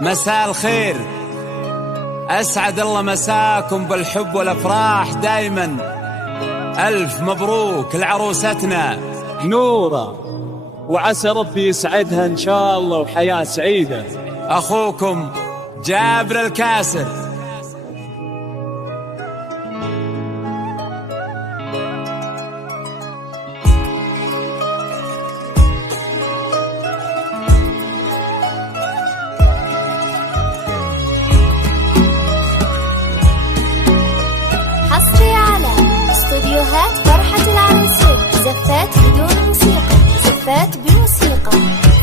مساء الخير، أسعد الله مساكم بالحب والأفراح دايما. ألف مبروك لعروستنا نورة، وعسى ربي يسعدها إن شاء الله وحياة سعيدة. أخوكم جابر الكاسر. حصري على استوديوهات فرحة العروسين. زفات بدون موسيقى، زفات بموسيقى،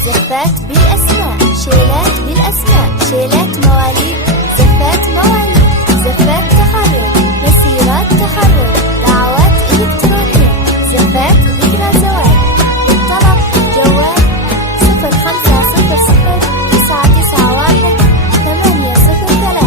زفات بالأسماء، شيلات بالأسماء، شيلات مواليد، زفات مواليد، زفات تخرج، مسيرات تخرج، دعوات إلكترونية، زفات ذكرى زواج. للطلب جوال 0500 991 803.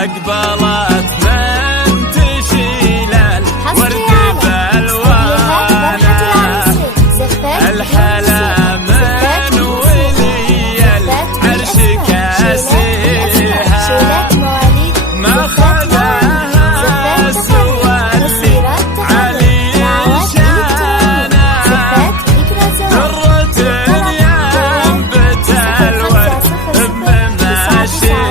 أقبلت من تشيل الورد بالوان، الحلا من ولي العرش كاسيها، ما خذاها سوى علي شانا، درة ينبت الورد بماشيها.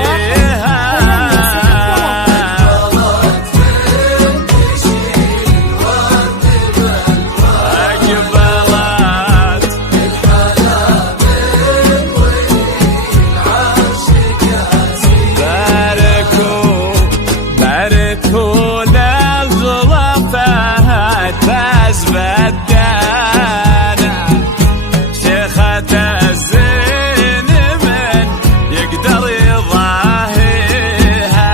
فاز بدانا شيخة الزين من يقدر يضاهيها،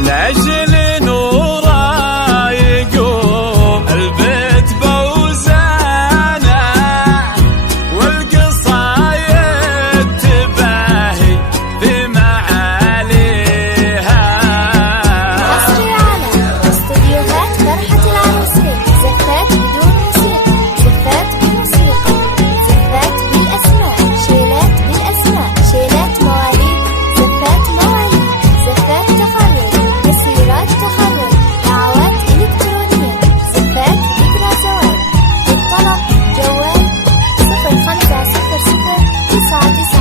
لأجل نورا يقوم البيت بوزانا، والقصايد تباهي في معاليها. حصري على استوديوهات فرحة العروسين. زفات بدون موسيقى، زفات بموسيقى، زفات بالأسماء، شيلات بالأسماء، شيلات مواليد، زفات مواليد، زفات تخرج، مسيرات تخرج، دعوات إلكترونية، زفات ذكرى زواج. للطلب جوال 0500 991